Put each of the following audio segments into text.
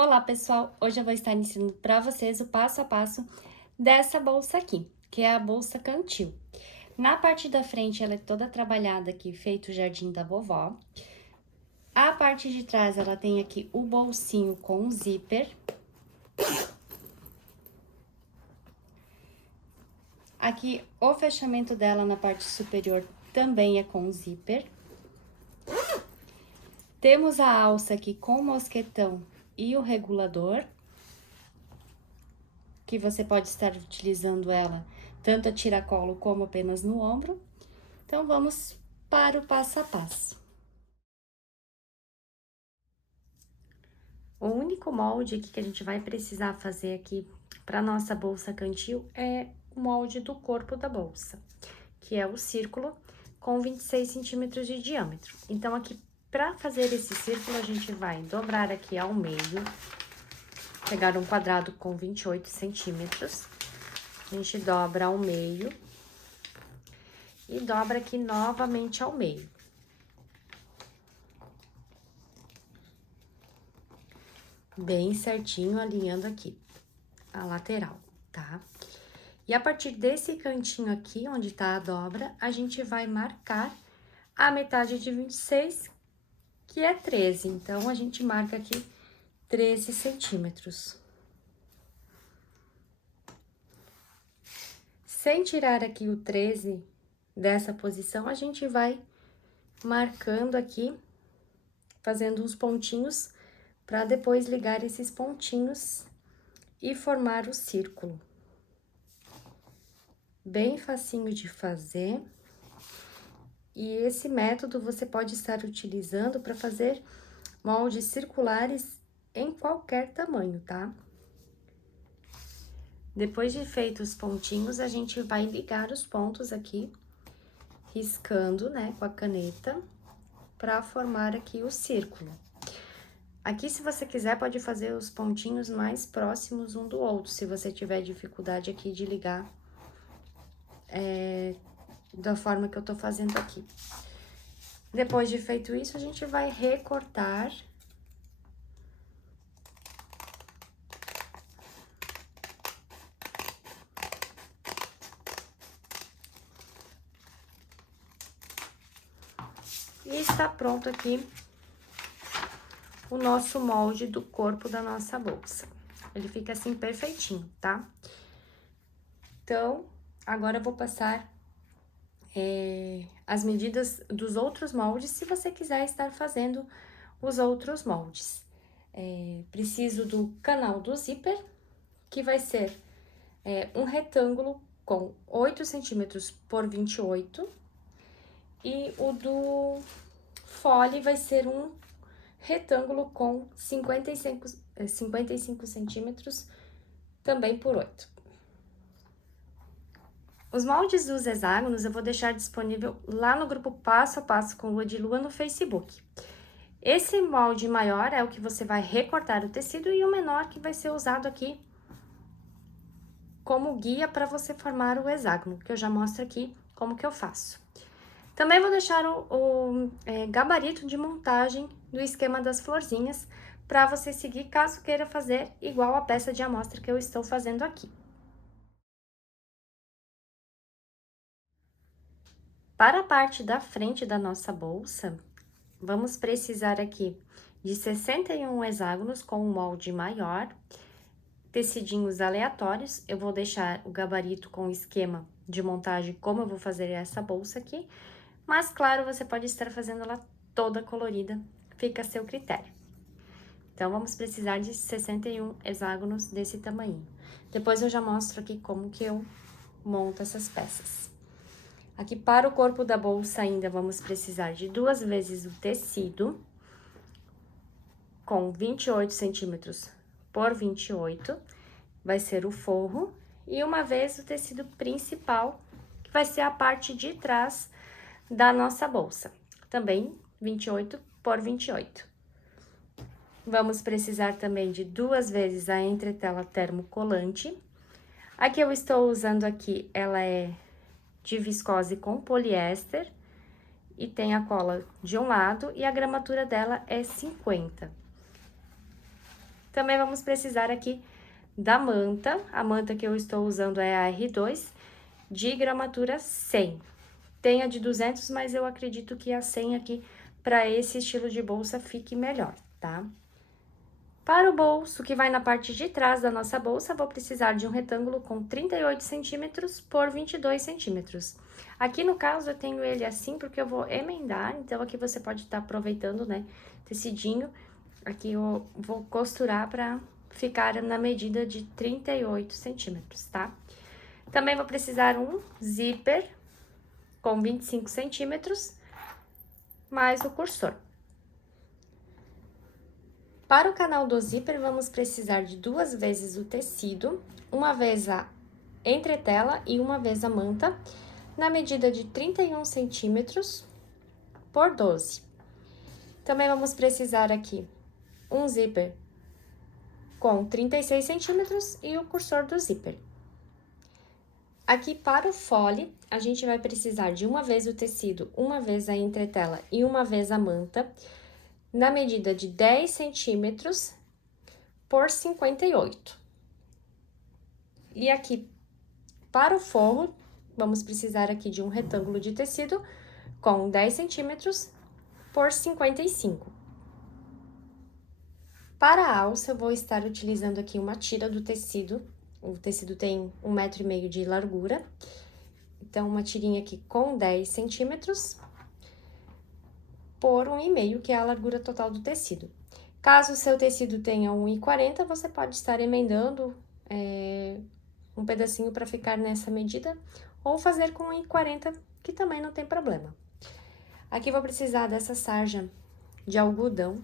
Olá, pessoal! Hoje eu vou estar ensinando para vocês o passo a passo dessa bolsa aqui, que é a bolsa cantil. Na parte da frente, ela é toda trabalhada aqui, feito o jardim da vovó. A parte de trás, ela tem aqui o bolsinho com zíper. Aqui, o fechamento dela na parte superior também é com zíper. Temos a alça aqui com mosquetão e o regulador, que você pode estar utilizando ela tanto a tiracolo como apenas no ombro. Então, vamos para o passo a passo. O único molde aqui que a gente vai precisar fazer aqui para nossa bolsa cantil é o molde do corpo da bolsa, que é o círculo com 26 centímetros de diâmetro. Então, aqui, para fazer esse círculo, a gente vai dobrar aqui ao meio, pegar um quadrado com 28 centímetros, a gente dobra ao meio e dobra aqui novamente ao meio. Bem certinho, alinhando aqui a lateral, tá? E a partir desse cantinho aqui, onde tá a dobra, a gente vai marcar a metade de 26, que é 13. Então, a gente marca aqui 13 centímetros. Sem tirar aqui o 13 dessa posição, a gente vai marcando aqui, fazendo uns pontinhos, para depois ligar esses pontinhos e formar o círculo. Bem facinho de fazer. E esse método você pode estar utilizando para fazer moldes circulares em qualquer tamanho, tá? Depois de feitos os pontinhos, a gente vai ligar os pontos aqui, riscando, né, com a caneta, para formar aqui o círculo. Aqui, se você quiser, pode fazer os pontinhos mais próximos um do outro, se você tiver dificuldade aqui de ligar da forma que eu tô fazendo aqui. Depois de feito isso, a gente vai recortar. E está pronto aqui o nosso molde do corpo da nossa bolsa. Ele fica assim perfeitinho, tá? Então, agora eu vou passar as medidas dos outros moldes, se você quiser estar fazendo os outros moldes. Preciso do canal do zíper, que vai ser um retângulo com 8 centímetros por 28, e o do fole vai ser um retângulo com 55 centímetros, também por 8. Os moldes dos hexágonos eu vou deixar disponível lá no grupo Passo a Passo com Lua de Lua no Facebook. Esse molde maior é o que você vai recortar o tecido e o menor que vai ser usado aqui como guia para você formar o hexágono, que eu já mostro aqui como que eu faço. Também vou deixar o gabarito de montagem do esquema das florzinhas para você seguir caso queira fazer igual a peça de amostra que eu estou fazendo aqui. Para a parte da frente da nossa bolsa, vamos precisar aqui de 61 hexágonos com um molde maior, tecidinhos aleatórios. Eu vou deixar o gabarito com o esquema de montagem como eu vou fazer essa bolsa aqui, mas claro, você pode estar fazendo ela toda colorida, fica a seu critério. Então, vamos precisar de 61 hexágonos desse tamanho. Depois eu já mostro aqui como que eu monto essas peças. Aqui, para o corpo da bolsa ainda, vamos precisar de 2 vezes o tecido, com 28 centímetros por 28, vai ser o forro, e uma vez o tecido principal, que vai ser a parte de trás da nossa bolsa, também 28 por 28. Vamos precisar também de 2 vezes a entretela termocolante. A que eu estou usando aqui, ela é de viscose com poliéster e tem a cola de um lado e a gramatura dela é 50. Também vamos precisar aqui da manta. A manta que eu estou usando é a R2, de gramatura 100. Tem a de 200, mas eu acredito que a 100 aqui, para esse estilo de bolsa, fique melhor, tá? Para o bolso, que vai na parte de trás da nossa bolsa, vou precisar de um retângulo com 38 centímetros por 22 centímetros. Aqui, no caso, eu tenho ele assim, porque eu vou emendar, então aqui você pode estar aproveitando, né, tecidinho. Aqui eu vou costurar para ficar na medida de 38 centímetros, tá? Também vou precisar um zíper com 25 centímetros, mais o cursor. Para o canal do zíper, vamos precisar de 2 vezes o tecido, uma vez a entretela e uma vez a manta, na medida de 31 centímetros por 12. Também vamos precisar aqui um zíper com 36 centímetros e o cursor do zíper. Aqui para o fole, a gente vai precisar de uma vez o tecido, uma vez a entretela e uma vez a manta, na medida de 10 centímetros por 58. E aqui, para o forro, vamos precisar aqui de um retângulo de tecido com 10 centímetros por 55. Para a alça, eu vou estar utilizando aqui uma tira do tecido. O tecido tem 1,5 m de largura. Então, uma tirinha aqui com 10 centímetros por 1,5 m, que é a largura total do tecido. Caso o seu tecido tenha 1,40 m, você pode estar emendando um pedacinho para ficar nessa medida, ou fazer com 1,40 m, que também não tem problema. Aqui vou precisar dessa sarja de algodão.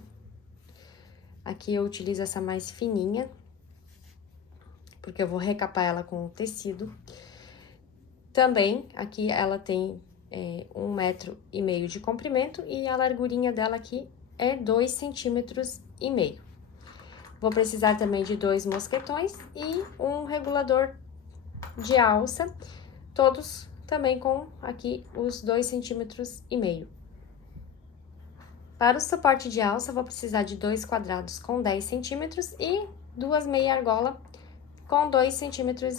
Aqui eu utilizo essa mais fininha, porque eu vou recapar ela com o tecido. Também, aqui ela tem 1,5 m de comprimento e a largurinha dela aqui é 2,5 centímetros. Vou precisar também de 2 mosquetões e um regulador de alça, todos também com aqui os 2,5 centímetros. Para o suporte de alça, vou precisar de 2 quadrados com 10 centímetros e 2 meia argola com 2,5 centímetros.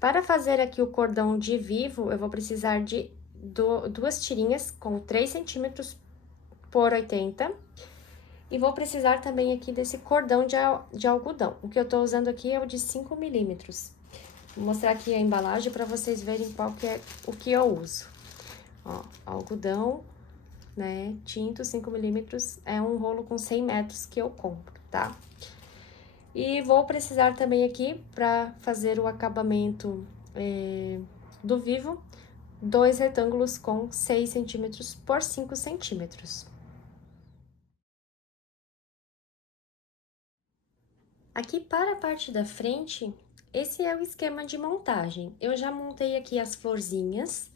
Para fazer aqui o cordão de vivo, eu vou precisar de 2 tirinhas com 3 centímetros por 80. E vou precisar também aqui desse cordão de algodão. O que eu tô usando aqui é o de 5 milímetros. Vou mostrar aqui a embalagem para vocês verem qual que é o que eu uso. Ó, algodão, né, tinto 5 milímetros, é um rolo com 100 metros que eu compro, tá? E vou precisar também aqui, para fazer o acabamento do vivo, 2 retângulos com 6 centímetros por 5 centímetros. Aqui para a parte da frente, esse é o esquema de montagem. Eu já montei aqui as florzinhas.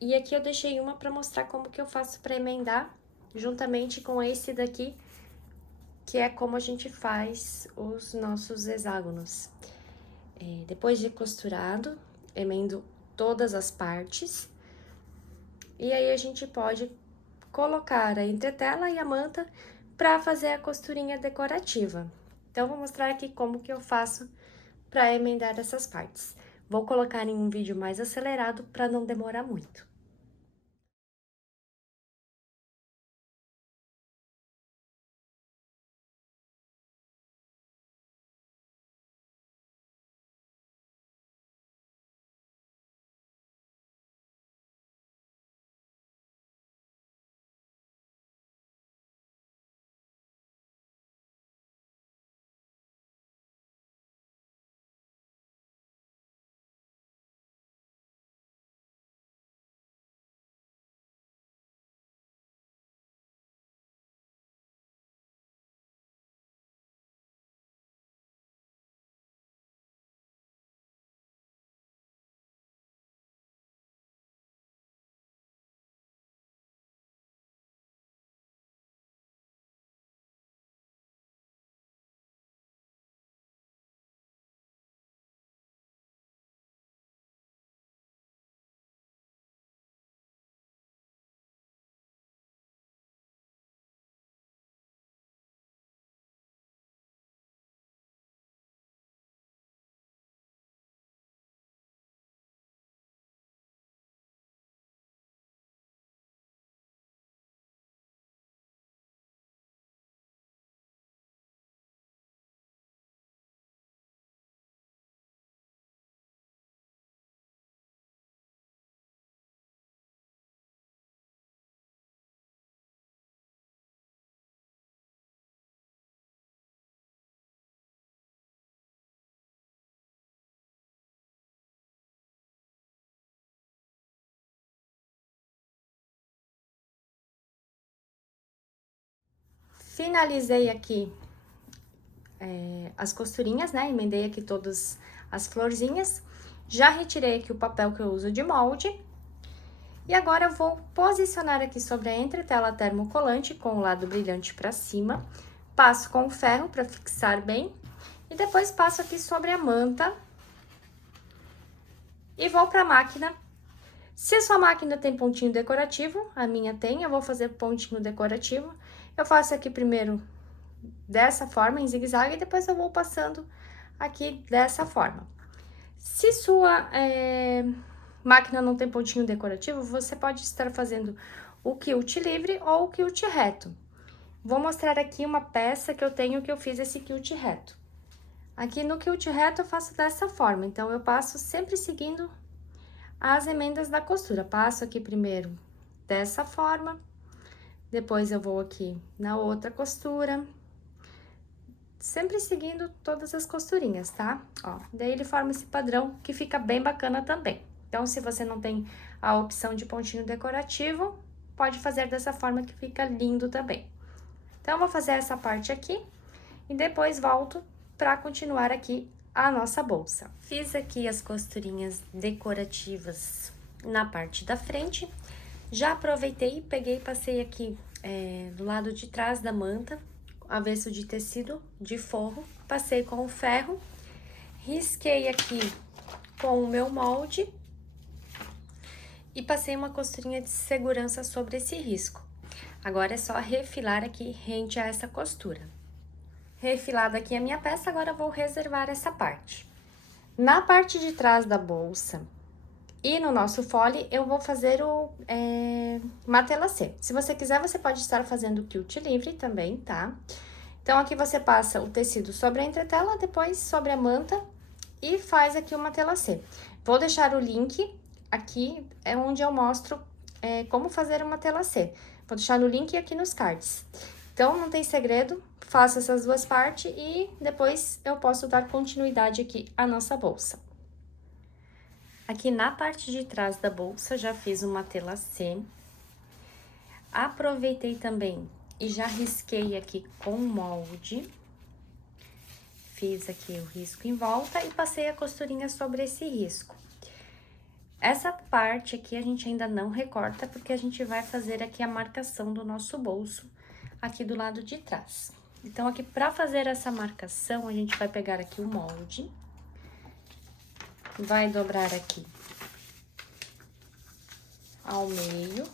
E aqui eu deixei uma para mostrar como que eu faço para emendar, juntamente com esse daqui, que é como a gente faz os nossos hexágonos. Depois de costurado, emendo todas as partes. E aí, a gente pode colocar a entretela e a manta para fazer a costurinha decorativa. Então, vou mostrar aqui como que eu faço para emendar essas partes. Vou colocar em um vídeo mais acelerado para não demorar muito. Finalizei aqui as costurinhas, né? Emendei aqui todas as florzinhas. Já retirei aqui o papel que eu uso de molde. E agora eu vou posicionar aqui sobre a entretela termocolante com o lado brilhante para cima. Passo com o ferro para fixar bem. E depois passo aqui sobre a manta. E vou para a máquina. Se a sua máquina tem pontinho decorativo, a minha tem, eu vou fazer pontinho decorativo. Eu faço aqui primeiro dessa forma, em zigue-zague, e depois eu vou passando aqui dessa forma. Se sua máquina não tem pontinho decorativo, você pode estar fazendo o quilt livre ou o quilt reto. Vou mostrar aqui uma peça que eu tenho que eu fiz esse quilt reto. Aqui no quilt reto eu faço dessa forma, então eu passo sempre seguindo as emendas da costura. Passo aqui primeiro dessa forma, depois eu vou aqui na outra costura, sempre seguindo todas as costurinhas, tá? Ó, daí ele forma esse padrão que fica bem bacana também. Então, se você não tem a opção de pontinho decorativo, pode fazer dessa forma que fica lindo também. Então, eu vou fazer essa parte aqui e depois volto para continuar aqui a nossa bolsa. Fiz aqui as costurinhas decorativas na parte da frente. Já aproveitei, peguei e passei aqui do lado de trás da manta, avesso de tecido de forro, passei com o ferro, risquei aqui com o meu molde e passei uma costurinha de segurança sobre esse risco. Agora é só refilar aqui rente a essa costura. Refilada aqui a minha peça, agora eu vou reservar essa parte. Na parte de trás da bolsa e no nosso fole, eu vou fazer o matelacê. Se você quiser, você pode estar fazendo quilt livre também, tá? Então, aqui você passa o tecido sobre a entretela, depois sobre a manta e faz aqui o matelacê. Vou deixar o link aqui, onde eu mostro como fazer o matelacê. Vou deixar no link aqui nos cards. Então, não tem segredo, faço essas duas partes e depois eu posso dar continuidade aqui à nossa bolsa. Aqui na parte de trás da bolsa, já fiz o matelacê. Aproveitei também e já risquei aqui com molde. Fiz aqui o risco em volta e passei a costurinha sobre esse risco. Essa parte aqui a gente ainda não recorta, porque a gente vai fazer aqui a marcação do nosso bolso aqui do lado de trás. Então, aqui para fazer essa marcação, a gente vai pegar aqui o molde, vai dobrar aqui ao meio.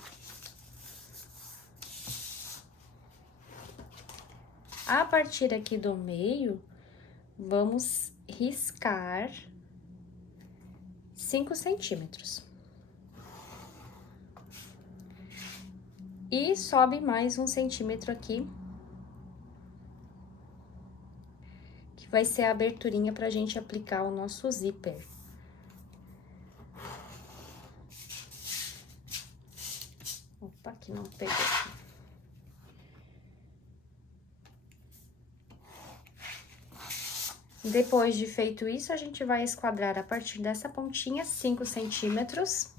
A partir aqui do meio, vamos riscar 5 centímetros. E sobe mais 1 centímetro aqui, que vai ser a aberturinha pra gente aplicar o nosso zíper. Opa, aqui não pegou. Depois de feito isso, a gente vai esquadrar a partir dessa pontinha 5 centímetros.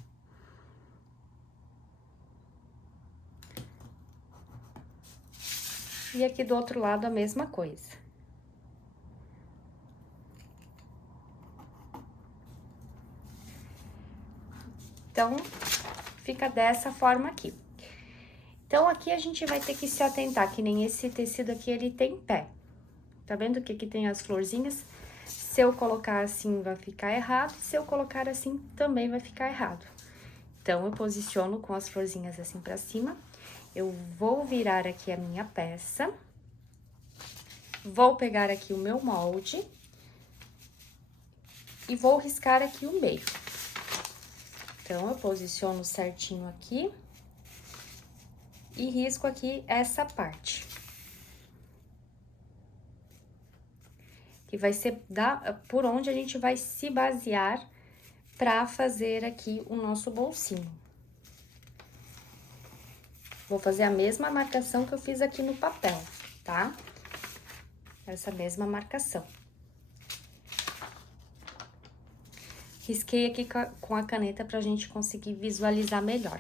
E aqui do outro lado a mesma coisa. Então, fica dessa forma aqui. Então, aqui a gente vai ter que se atentar, que nem esse tecido aqui, ele tem pé. Tá vendo que aqui tem as florzinhas? Se eu colocar assim, vai ficar errado. Se eu colocar assim, também vai ficar errado. Então, eu posiciono com as florzinhas assim pra cima. Eu vou virar aqui a minha peça. Vou pegar aqui o meu molde. E vou riscar aqui o meio. Então, eu posiciono certinho aqui. E risco aqui essa parte. Que vai ser por onde a gente vai se basear para fazer aqui o nosso bolsinho. Vou fazer a mesma marcação que eu fiz aqui no papel, tá? Essa mesma marcação. Risquei aqui com a caneta pra gente conseguir visualizar melhor.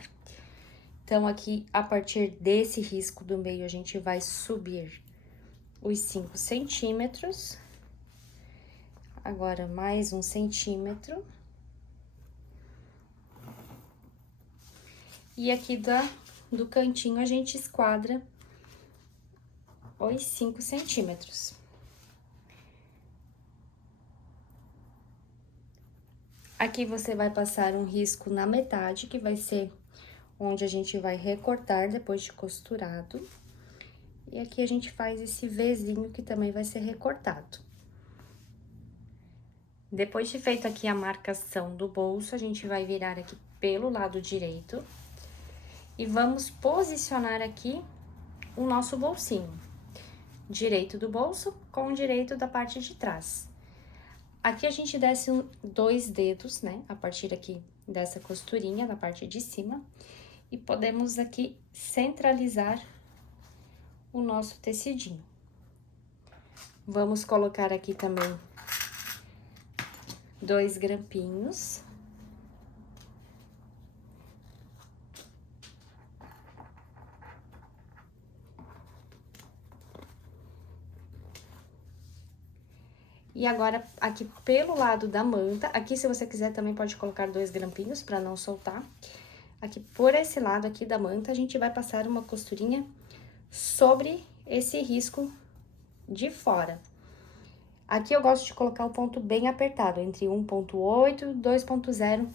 Então, aqui, a partir desse risco do meio, a gente vai subir os 5 centímetros. Agora, mais 1 centímetro. E aqui do cantinho, a gente esquadra os 5 centímetros. Aqui, você vai passar um risco na metade, que vai ser onde a gente vai recortar depois de costurado. E aqui a gente faz esse Vzinho que também vai ser recortado. Depois de feito aqui a marcação do bolso, a gente vai virar aqui pelo lado direito. E vamos posicionar aqui o nosso bolsinho. Direito do bolso com o direito da parte de trás. Aqui a gente desce 2 dedos, né? A partir aqui dessa costurinha na parte de cima. E podemos aqui centralizar o nosso tecidinho. Vamos colocar aqui também 2 grampinhos. E agora, aqui pelo lado da manta, aqui se você quiser também pode colocar 2 grampinhos para não soltar. Aqui por esse lado aqui da manta, a gente vai passar uma costurinha sobre esse risco de fora. Aqui eu gosto de colocar o ponto bem apertado, entre 1.8 e 2.0,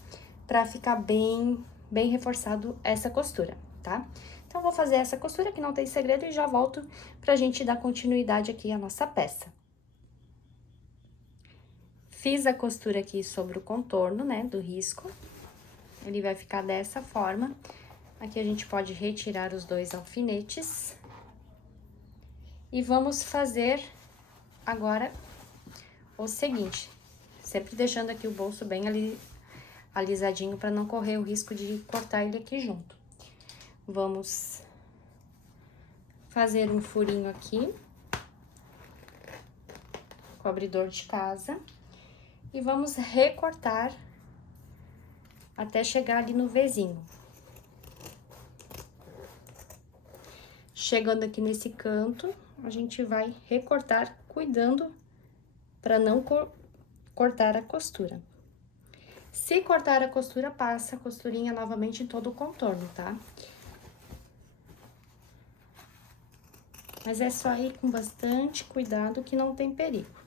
para ficar bem reforçado essa costura, tá? Então, vou fazer essa costura que não tem segredo e já volto pra gente dar continuidade aqui à nossa peça. Fiz a costura aqui sobre o contorno, né, do risco. Ele vai ficar dessa forma. Aqui a gente pode retirar os 2 alfinetes. E vamos fazer agora o seguinte, sempre deixando aqui o bolso bem alisadinho para não correr o risco de cortar ele aqui junto. Vamos fazer um furinho aqui com o abridor de casa e vamos recortar até chegar ali no Vzinho. Chegando aqui nesse canto, a gente vai recortar, cuidando para não cortar a costura. Se cortar a costura, passa a costurinha novamente em todo o contorno, tá? Mas é só ir com bastante cuidado que não tem perigo.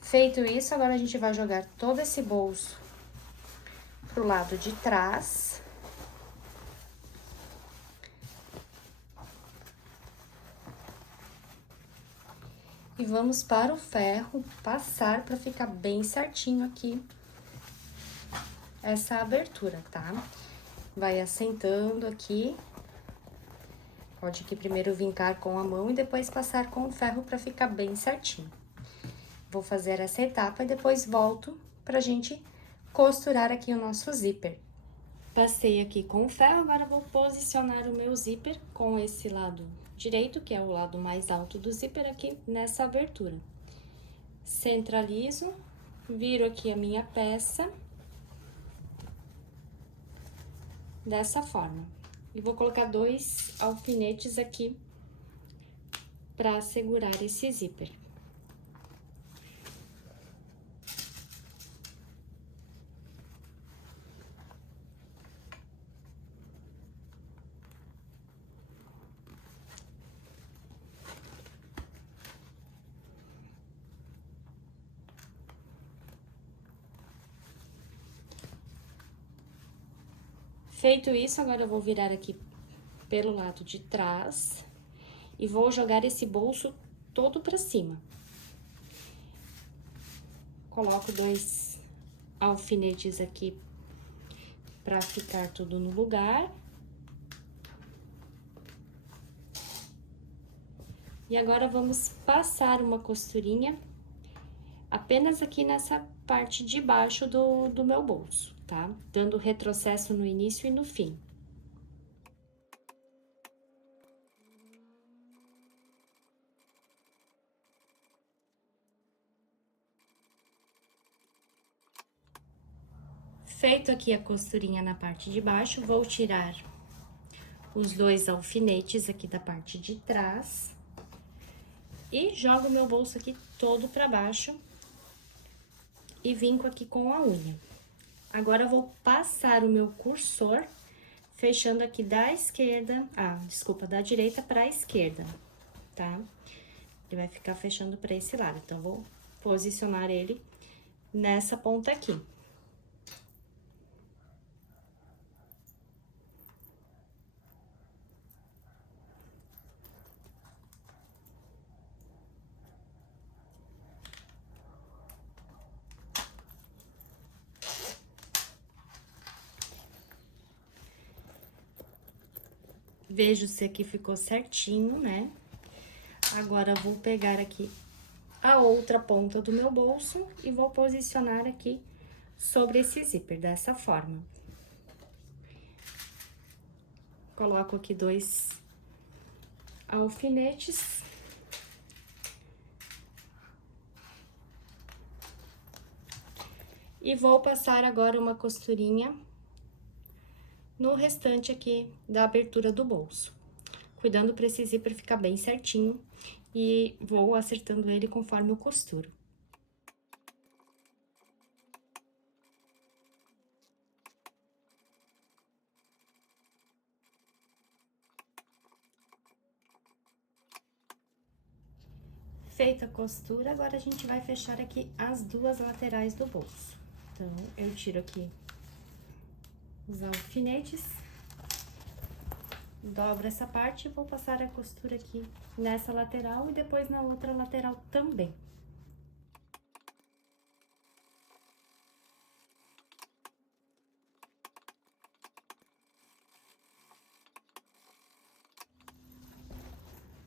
Feito isso, agora a gente vai jogar todo esse bolso pro lado de trás. E vamos para o ferro passar para ficar bem certinho aqui essa abertura, tá? Vai assentando aqui. Pode aqui primeiro vincar com a mão e depois passar com o ferro para ficar bem certinho. Vou fazer essa etapa e depois volto pra gente costurar aqui o nosso zíper. Passei aqui com o ferro, agora vou posicionar o meu zíper com esse lado direito, que é o lado mais alto do zíper, aqui nessa abertura. Centralizo, viro aqui a minha peça dessa forma. E vou colocar 2 alfinetes aqui para segurar esse zíper. Feito isso, agora eu vou virar aqui pelo lado de trás e vou jogar esse bolso todo pra cima. Coloco 2 alfinetes aqui pra ficar tudo no lugar. E agora, vamos passar uma costurinha apenas aqui nessa parte de baixo do meu bolso, tá? Dando retrocesso no início e no fim. Feito aqui a costurinha na parte de baixo, vou tirar os 2 alfinetes aqui da parte de trás e jogo o meu bolso aqui todo pra baixo e vinco aqui com a unha. Agora, eu vou passar o meu cursor, fechando aqui da esquerda, da direita pra esquerda, tá? Ele vai ficar fechando pra esse lado, então, vou posicionar ele nessa ponta aqui. Vejo se aqui ficou certinho, né? Agora, vou pegar aqui a outra ponta do meu bolso e vou posicionar aqui sobre esse zíper, dessa forma. Coloco aqui 2 alfinetes. E vou passar agora uma costurinha no restante aqui da abertura do bolso. Cuidando para esse zíper ficar bem certinho e vou acertando ele conforme eu costuro. Feita a costura, agora a gente vai fechar aqui as 2 laterais do bolso. Então, eu tiro aqui os alfinetes, dobro essa parte e vou passar a costura aqui nessa lateral e depois na outra lateral também.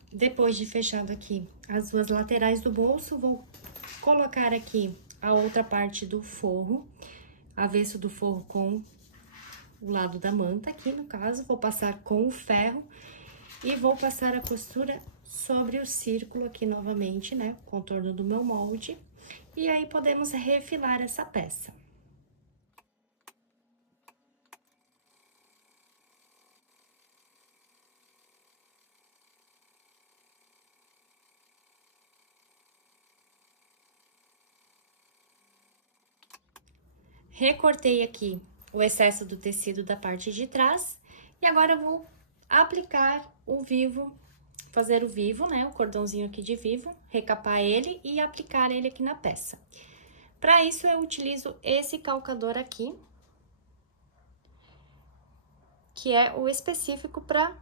Depois de fechado aqui as 2 laterais do bolso, vou colocar aqui a outra parte do forro, avesso do forro com o lado da manta aqui, no caso, vou passar com o ferro e vou passar a costura sobre o círculo aqui novamente, né, o contorno do meu molde, e aí podemos refilar essa peça. Recortei aqui o excesso do tecido da parte de trás e agora eu vou aplicar o vivo, fazer o vivo, né, o cordãozinho aqui de vivo, recapar ele e aplicar ele aqui na peça. Para isso, eu utilizo esse calcador aqui, que é o específico para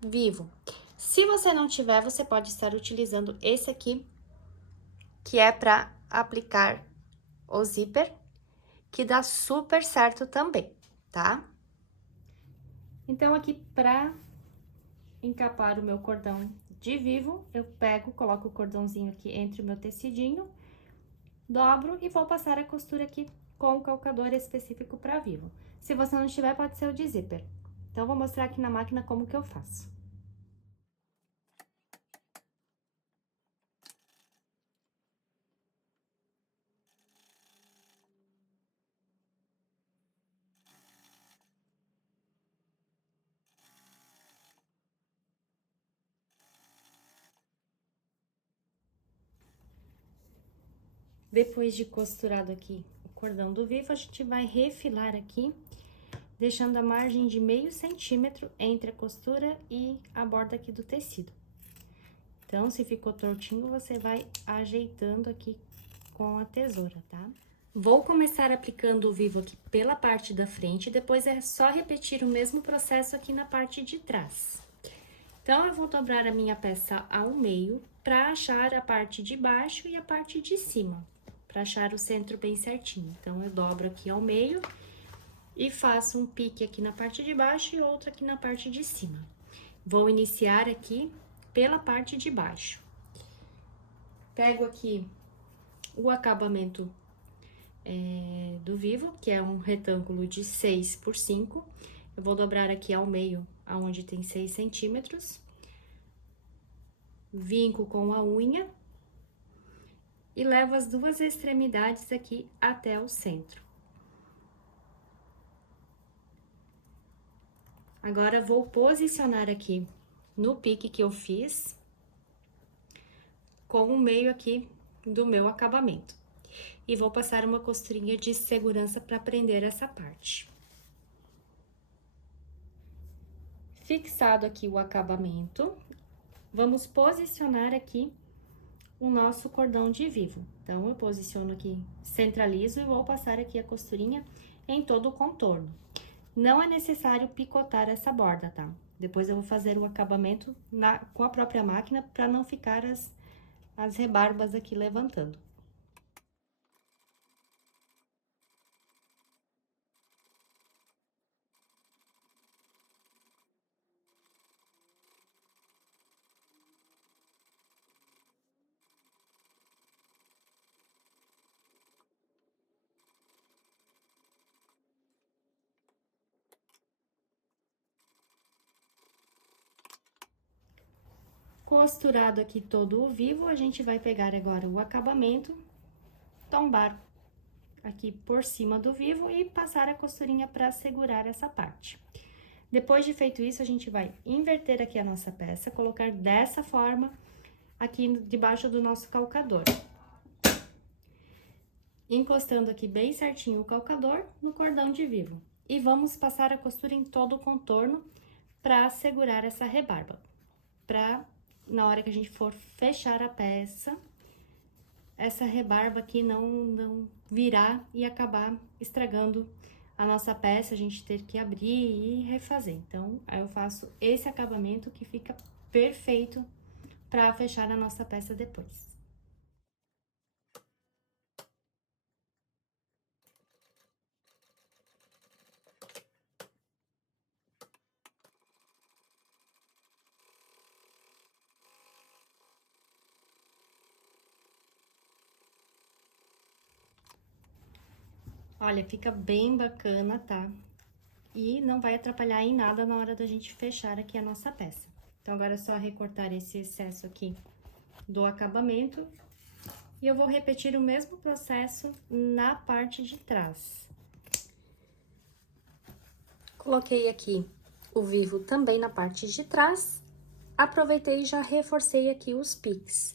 vivo. Se você não tiver, você pode estar utilizando esse aqui, que é para aplicar o zíper, que dá super certo também, tá? Então, aqui pra encapar o meu cordão de vivo, eu pego, coloco o cordãozinho aqui entre o meu tecidinho, dobro e vou passar a costura aqui com o calcador específico para vivo. Se você não tiver, pode ser o de zíper. Então, vou mostrar aqui na máquina como que eu faço. Depois de costurado aqui o cordão do vivo, a gente vai refilar aqui, deixando a margem de meio centímetro entre a costura e a borda aqui do tecido. Então, se ficou tortinho, você vai ajeitando aqui com a tesoura, tá? Vou começar aplicando o vivo aqui pela parte da frente, depois é só repetir o mesmo processo aqui na parte de trás. Então, eu vou dobrar a minha peça ao meio para achar a parte de baixo e a parte de cima, para achar o centro bem certinho. Então, eu dobro aqui ao meio e faço um pique aqui na parte de baixo e outro aqui na parte de cima. Vou iniciar aqui pela parte de baixo. Pego aqui o acabamento do vivo, que é um retângulo de 6 por 5. Eu vou dobrar aqui ao meio, aonde tem 6 centímetros. Vinco com a unha e levo as 2 extremidades aqui até o centro. Agora, vou posicionar aqui no pique que eu fiz com o meio aqui do meu acabamento. E vou passar uma costurinha de segurança para prender essa parte. Fixado aqui o acabamento, vamos posicionar aqui o nosso cordão de vivo. Então, eu posiciono aqui, centralizo e vou passar aqui a costurinha em todo o contorno. Não é necessário picotar essa borda, tá? Depois eu vou fazer o acabamento com a própria máquina para não ficar as rebarbas aqui levantando. Costurado aqui todo o vivo, a gente vai pegar agora o acabamento, tombar aqui por cima do vivo e passar a costurinha para segurar essa parte. Depois de feito isso, a gente vai inverter aqui a nossa peça, colocar dessa forma aqui debaixo do nosso calcador. Encostando aqui bem certinho o calcador no cordão de vivo. E vamos passar a costura em todo o contorno para segurar essa rebarba. Na hora que a gente for fechar a peça, essa rebarba aqui não virar e acabar estragando a nossa peça, a gente ter que abrir e refazer. Então, aí eu faço esse acabamento que fica perfeito para fechar a nossa peça depois. Olha, fica bem bacana, tá? E não vai atrapalhar em nada na hora da gente fechar aqui a nossa peça. Então, agora é só recortar esse excesso aqui do acabamento. E eu vou repetir o mesmo processo na parte de trás. Coloquei aqui o vivo também na parte de trás. Aproveitei e já reforcei aqui os piques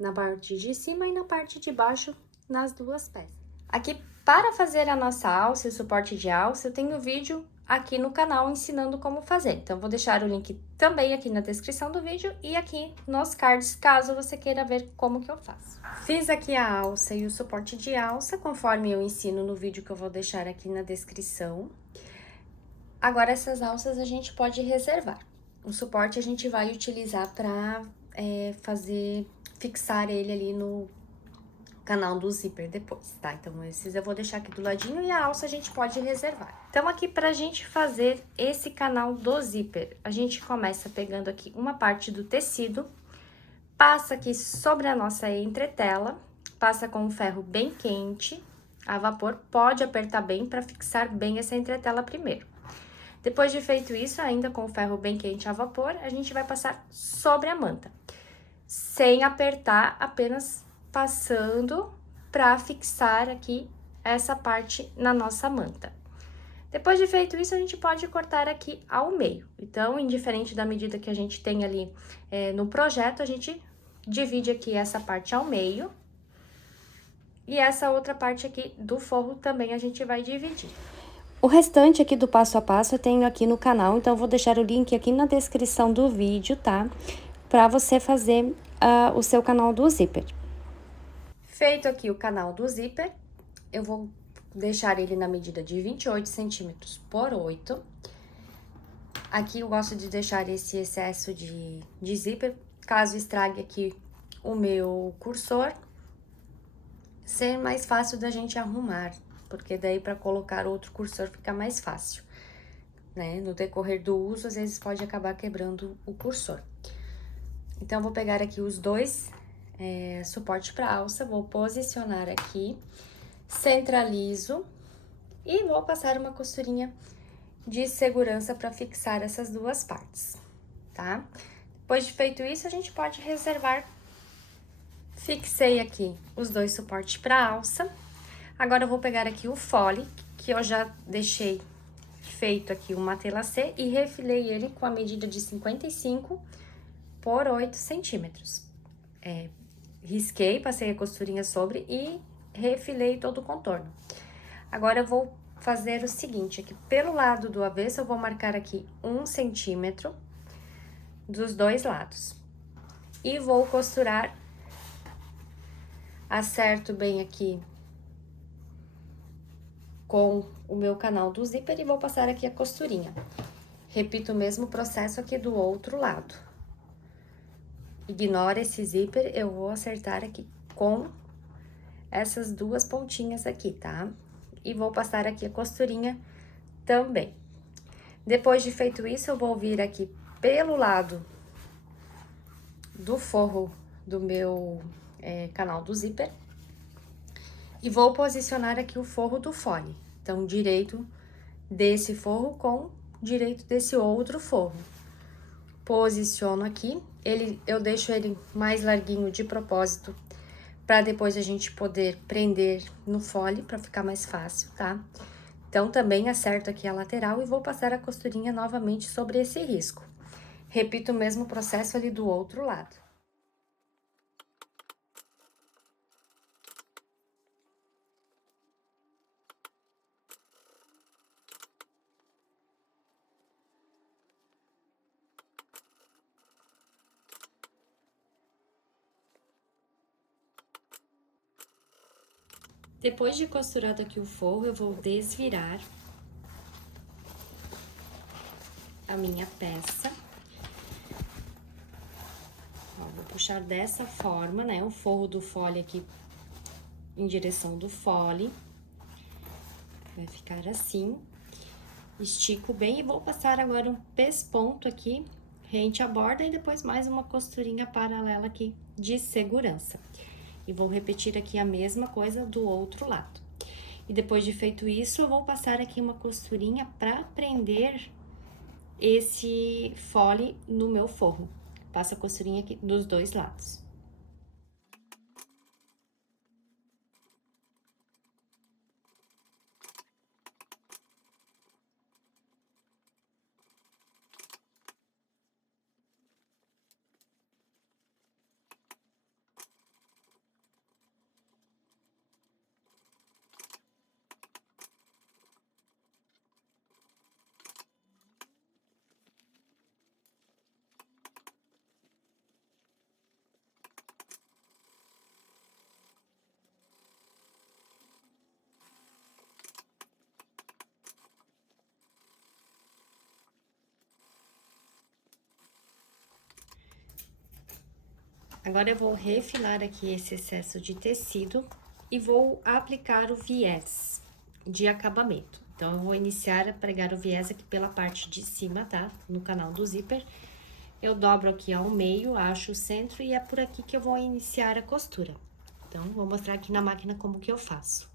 na parte de cima e na parte de baixo, nas duas peças. Aqui, para fazer a nossa alça e o suporte de alça, eu tenho vídeo aqui no canal ensinando como fazer. Então, vou deixar o link também aqui na descrição do vídeo e aqui nos cards, caso você queira ver como que eu faço. Fiz aqui a alça e o suporte de alça, conforme eu ensino no vídeo que eu vou deixar aqui na descrição. Agora, essas alças a gente pode reservar. O suporte a gente vai utilizar para fixar ele ali no canal do zíper depois, tá? Então, esses eu vou deixar aqui do ladinho e a alça a gente pode reservar. Então, aqui pra gente fazer esse canal do zíper, a gente começa pegando aqui uma parte do tecido, passa aqui sobre a nossa entretela, passa com o ferro bem quente, a vapor, pode apertar bem para fixar bem essa entretela primeiro. Depois de feito isso, ainda com o ferro bem quente a vapor, a gente vai passar sobre a manta, sem apertar, apenas passando para fixar aqui essa parte na nossa manta. Depois de feito isso, a gente pode cortar aqui ao meio. Então, indiferente da medida que a gente tem ali no projeto, a gente divide aqui essa parte ao meio. E essa outra parte aqui do forro também a gente vai dividir. O restante aqui do passo a passo eu tenho aqui no canal, então eu vou deixar o link aqui na descrição do vídeo, tá? Pra você fazer o seu canal do zíper. Feito aqui o canal do zíper, eu vou deixar ele na medida de 28 centímetros por 8. Aqui eu gosto de deixar esse excesso de zíper, caso estrague aqui o meu cursor, ser mais fácil da gente arrumar, porque daí para colocar outro cursor fica mais fácil, né? No decorrer do uso, às vezes pode acabar quebrando o cursor. Então, eu vou pegar aqui os dois suporte para alça, vou posicionar aqui, centralizo e vou passar uma costurinha de segurança para fixar essas duas partes, tá? Depois de feito isso, a gente pode reservar. Fixei aqui os dois suportes para alça. Agora, eu vou pegar aqui o fole, que eu já deixei feito aqui um matelassé e refilei ele com a medida de 55 por 8 centímetros. Risquei, passei a costurinha sobre e refilei todo o contorno. Agora, eu vou fazer o seguinte, aqui pelo lado do avesso, eu vou marcar aqui 1 centímetro dos dois lados. E vou costurar, acerto bem aqui com o meu canal do zíper e vou passar aqui a costurinha. Repito o mesmo processo aqui do outro lado. Ignora esse zíper, eu vou acertar aqui com essas duas pontinhas aqui, tá? E vou passar aqui a costurinha também. Depois de feito isso, eu vou vir aqui pelo lado do forro do meu canal do zíper e vou posicionar aqui o forro do fole. Então, direito desse forro com direito desse outro forro. Posiciono aqui, eu deixo ele mais larguinho de propósito, para depois a gente poder prender no fole, para ficar mais fácil, tá? Então, também acerto aqui a lateral e vou passar a costurinha novamente sobre esse risco. Repito o mesmo processo ali do outro lado. Depois de costurado aqui o forro, eu vou desvirar a minha peça. Ó, vou puxar dessa forma, né, o forro do fole aqui em direção do fole. Vai ficar assim. Estico bem e vou passar agora um pesponto aqui, rente à borda, e depois mais uma costurinha paralela aqui de segurança. E vou repetir aqui a mesma coisa do outro lado. E depois de feito isso, eu vou passar aqui uma costurinha para prender esse fole no meu forro. Passo a costurinha aqui dos dois lados. Agora, eu vou refilar aqui esse excesso de tecido e vou aplicar o viés de acabamento. Então, eu vou iniciar a pregar o viés aqui pela parte de cima, tá? No canal do zíper. Eu dobro aqui ao meio, acho o centro e é por aqui que eu vou iniciar a costura. Então, vou mostrar aqui na máquina como que eu faço.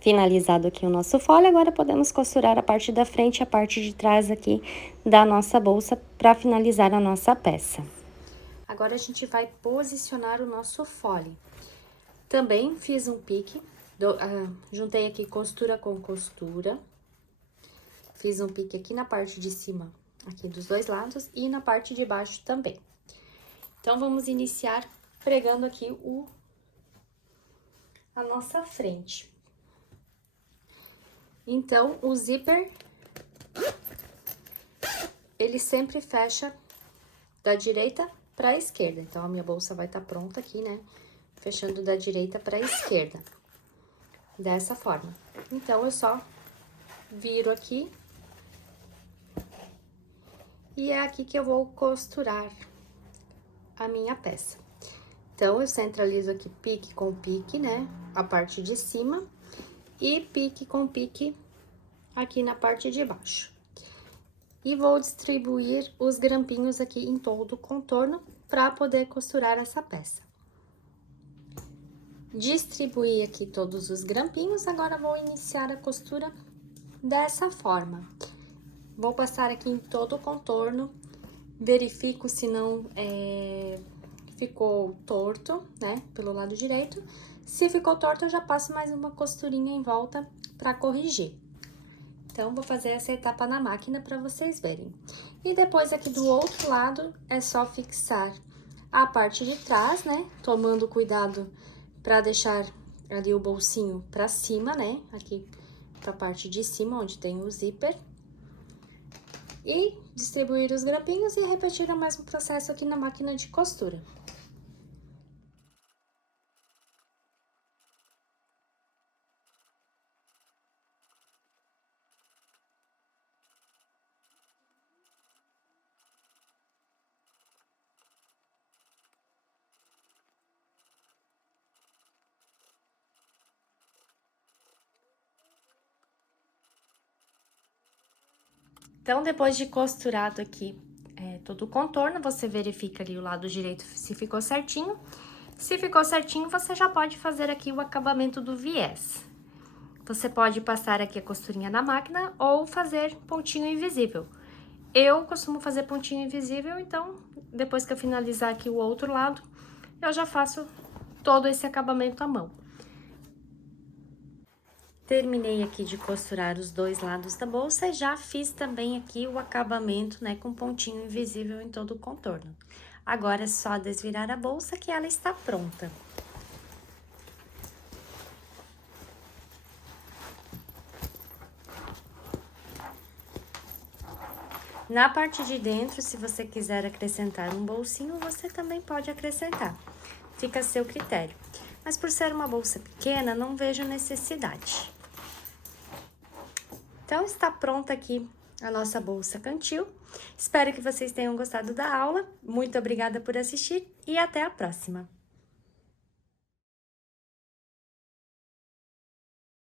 Finalizado aqui o nosso fole, agora podemos costurar a parte da frente e a parte de trás aqui da nossa bolsa para finalizar a nossa peça. Agora, a gente vai posicionar o nosso fole. Também fiz um pique, juntei aqui costura com costura. Fiz um pique aqui na parte de cima, aqui dos dois lados, e na parte de baixo também. Então, vamos iniciar pregando aqui a nossa frente. Então, o zíper, ele sempre fecha da direita para a esquerda. Então, a minha bolsa vai estar pronta aqui, né? Fechando da direita para a esquerda. Dessa forma. Então, eu só viro aqui. E é aqui que eu vou costurar a minha peça. Então, eu centralizo aqui pique com pique, né? A parte de cima. E pique com pique aqui na parte de baixo. E vou distribuir os grampinhos aqui em todo o contorno para poder costurar essa peça. Distribuí aqui todos os grampinhos, agora vou iniciar a costura dessa forma. Vou passar aqui em todo o contorno, verifico se não ficou torto, né, pelo lado direito. Se ficou torto, eu já passo mais uma costurinha em volta para corrigir. Então, vou fazer essa etapa na máquina para vocês verem. E depois, aqui do outro lado, é só fixar a parte de trás, né? Tomando cuidado para deixar ali o bolsinho para cima, né? Aqui pra parte de cima, onde tem o zíper. E distribuir os grampinhos e repetir o mesmo processo aqui na máquina de costura. Então, depois de costurado aqui todo o contorno, você verifica ali o lado direito se ficou certinho. Se ficou certinho, você já pode fazer aqui o acabamento do viés. Você pode passar aqui a costurinha na máquina ou fazer pontinho invisível. Eu costumo fazer pontinho invisível, então, depois que eu finalizar aqui o outro lado, eu já faço todo esse acabamento à mão. Terminei aqui de costurar os dois lados da bolsa e já fiz também aqui o acabamento, né, com pontinho invisível em todo o contorno. Agora é só desvirar a bolsa que ela está pronta. Na parte de dentro, se você quiser acrescentar um bolsinho, você também pode acrescentar. Fica a seu critério. Mas por ser uma bolsa pequena, não vejo necessidade. Então, está pronta aqui a nossa bolsa cantil. Espero que vocês tenham gostado da aula. Muito obrigada por assistir e até a próxima!